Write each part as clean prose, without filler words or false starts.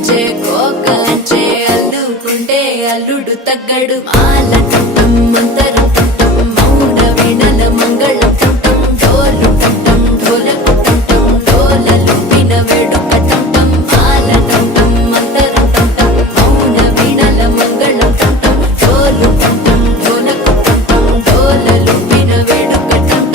కోకలంచే కోకలంచే అల్లుకుంటే అల్లుడు తగ్గడు మాల టం మంతరం టం మౌన వీణల మంగళం టం డోలు టం ఢోలకు టం డోలలు విన వేడుక టం మాల టం మంతరం టం మౌన వీణల మంగళం టం డోలు టం ఢోలకు టం డోలలు విన వేడుక టం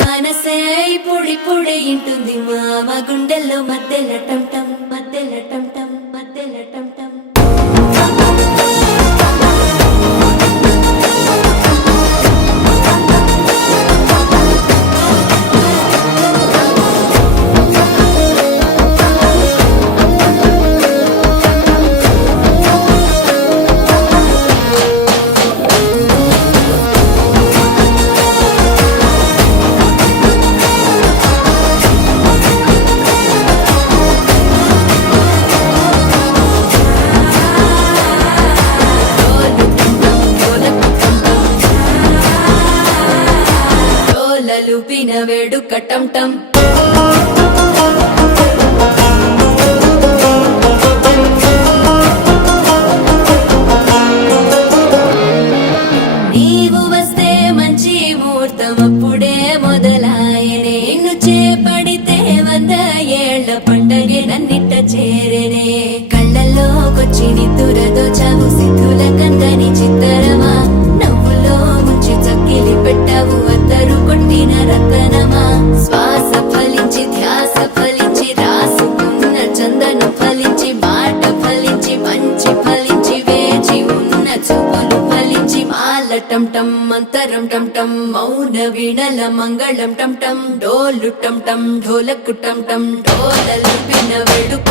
మనసే పొడి పొడి ఇంటుంది మామ గుండెల్లో మధ్యల టం టం మధ్యల టం టం మధ్యల టం టం లూపిన వేడుక టం టం నీవు వస్తే మంచి ముహూర్తం అప్పుడే మొదలాయనే నిన్ను చేపడితే 100 ఏళ్ల పండగే నన్నిట్ట చేరేనే కళ్ళల్లోకొచ్చి నిద్దురదో చావు సిద్ధుల కందని చిత్తరమా నవ్వులో ముంచి చక్కిలి పెట్టావు అద్దరు కొట్టిన రతనమా శ్వాస ఫలించి ధ్యాస ఫలించి రాసుకున్న చందనం ఫలించి మాట ఫలించి మంచి ఫలించి వేచి ఉన్న చూపులు ఫలించి మాల టం టం మంతరం టం టం మౌన వీణల మంగళం టం టం డోలు టం టం ఢోలకు టం టం డోలలు విన వేడుక